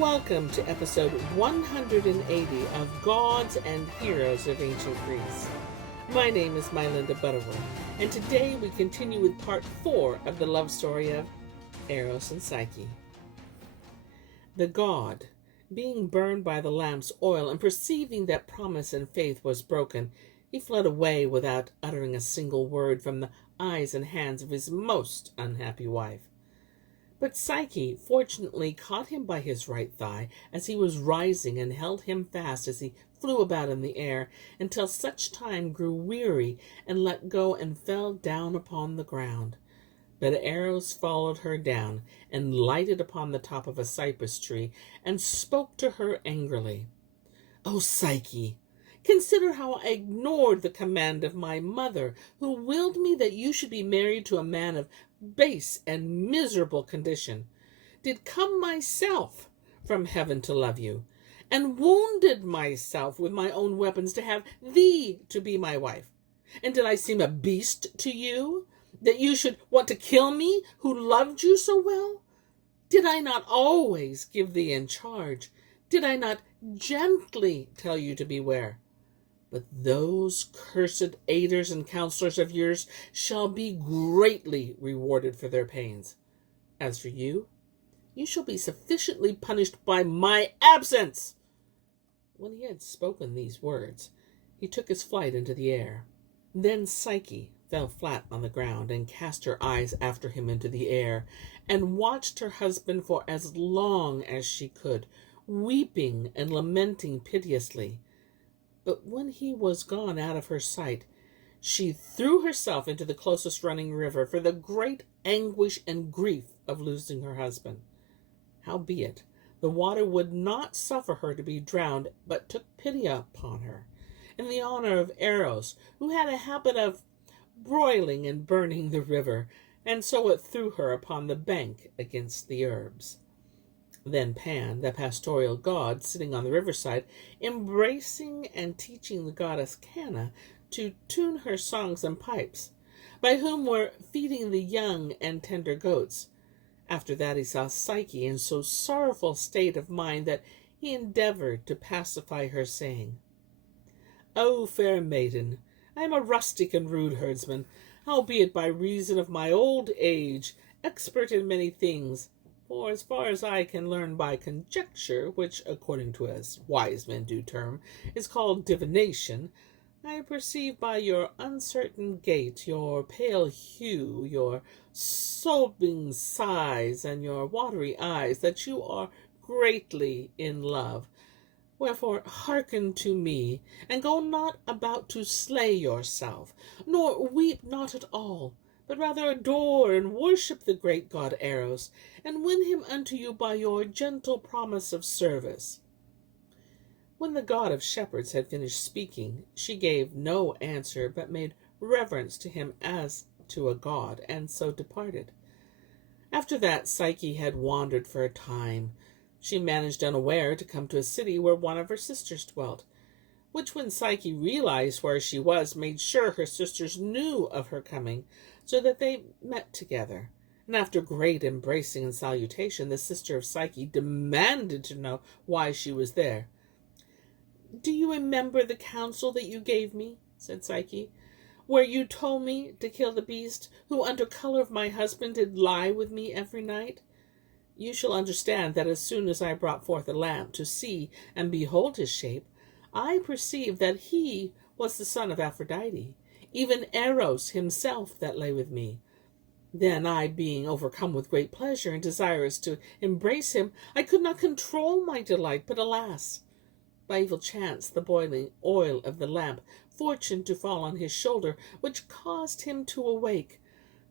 Welcome to episode 180 of Gods and Heroes of Ancient Greece. My name is MyLinda, Butterworth, and today we continue with part 4 of the love story of Eros and Psyche. The god, being burned by the lamp's oil and perceiving that promise and faith was broken, he fled away without uttering a single word from the eyes and hands of his most unhappy wife. But Psyche fortunately caught him by his right thigh as he was rising and held him fast as he flew about in the air until such time grew weary and let go and fell down upon the ground. But Eros followed her down and lighted upon the top of a cypress tree and spoke to her angrily. "O Psyche, consider how I ignored the command of my mother, who willed me that you should be married to a man of base and miserable condition, did come myself from heaven to love you, and wounded myself with my own weapons to have thee to be my wife. And did I seem a beast to you, that you should want to kill me, who loved you so well? Did I not always give thee in charge? Did I not gently tell you to beware? But those cursed aiders and counselors of yours shall be greatly rewarded for their pains. As for you, you shall be sufficiently punished by my absence." When he had spoken these words, he took his flight into the air. Then Psyche fell flat on the ground and cast her eyes after him into the air, and watched her husband for as long as she could, weeping and lamenting piteously. But when he was gone out of her sight, she threw herself into the closest running river for the great anguish and grief of losing her husband. Howbeit, the water would not suffer her to be drowned, but took pity upon her, in the honor of Eros, who had a habit of broiling and burning the river, and so it threw her upon the bank against the herbs. Then Pan, the pastoral god, sitting on the riverside, embracing and teaching the goddess Canna to tune her songs and pipes, by whom were feeding the young and tender goats. After that he saw Psyche in so sorrowful state of mind that he endeavored to pacify her, saying, "O fair maiden, I am a rustic and rude herdsman, howbeit by reason of my old age, expert in many things. For as far as I can learn by conjecture, which, according to as wise men do term, is called divination, I perceive by your uncertain gait, your pale hue, your sobbing sighs, and your watery eyes, that you are greatly in love. Wherefore hearken to me, and go not about to slay yourself, nor weep not at all, but rather adore and worship the great god Eros, and win him unto you by your gentle promise of service." When the god of shepherds had finished speaking, she gave no answer, but made reverence to him as to a god, and so departed. After that, Psyche had wandered for a time. She managed unaware to come to a city where one of her sisters dwelt, which when Psyche realized where she was, made sure her sisters knew of her coming, so that they met together. And after great embracing and salutation, the sister of Psyche demanded to know why she was there. "Do you remember the counsel that you gave me," said Psyche, "where you told me to kill the beast, who under color of my husband did lie with me every night? You shall understand that as soon as I brought forth a lamp to see and behold his shape, I perceived that he was the son of Aphrodite, even Eros himself that lay with me. Then I, being overcome with great pleasure and desirous to embrace him, I could not control my delight, but alas! By evil chance the boiling oil of the lamp fortuned to fall on his shoulder, which caused him to awake,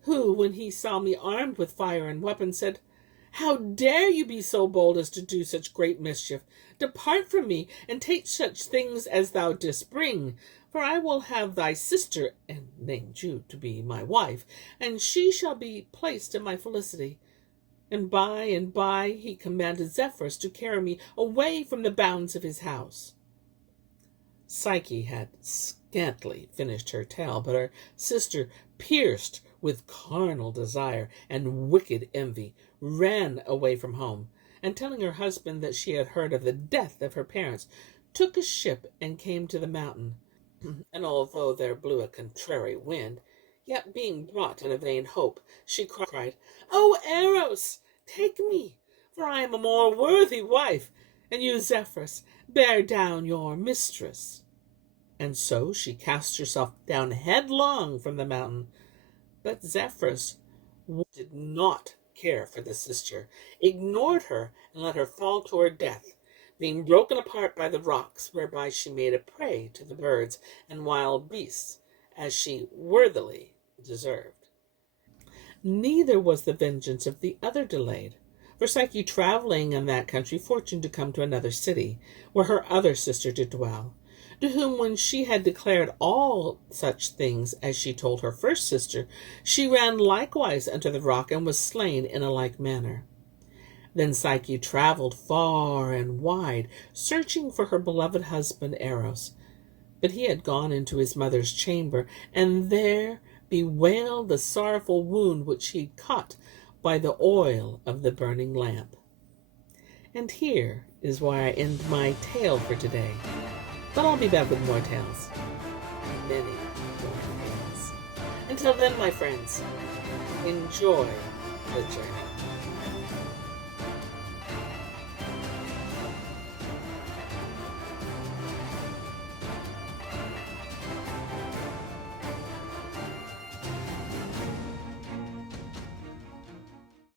who, when he saw me armed with fire and weapon, said, 'How dare you be so bold as to do such great mischief? Depart from me, and take such things as thou didst bring, for I will have thy sister, and named you to be my wife, and she shall be placed in my felicity.' And by he commanded Zephyrus to carry me away from the bounds of his house." Psyche had scantly finished her tale, but her sister, pierced with carnal desire and wicked envy, ran away from home, and telling her husband that she had heard of the death of her parents, took a ship and came to the mountain. And although there blew a contrary wind, yet being brought in a vain hope, she cried, "O Eros, take me, for I am a more worthy wife, and you, Zephyrus, bear down your mistress." And so she cast herself down headlong from the mountain. But Zephyrus did not care for the sister, ignored her, and let her fall to her death, being broken apart by the rocks, whereby she made a prey to the birds and wild beasts, as she worthily deserved. Neither was the vengeance of the other delayed, for Psyche, traveling in that country, fortuned to come to another city, where her other sister did dwell, to whom, when she had declared all such things as she told her first sister, she ran likewise unto the rock, and was slain in a like manner. Then Psyche traveled far and wide, searching for her beloved husband Eros. But he had gone into his mother's chamber, and there bewailed the sorrowful wound which he caught by the oil of the burning lamp. And here is where I end my tale for today. But I'll be back with more tales. Many more tales. Until then, my friends, enjoy the journey.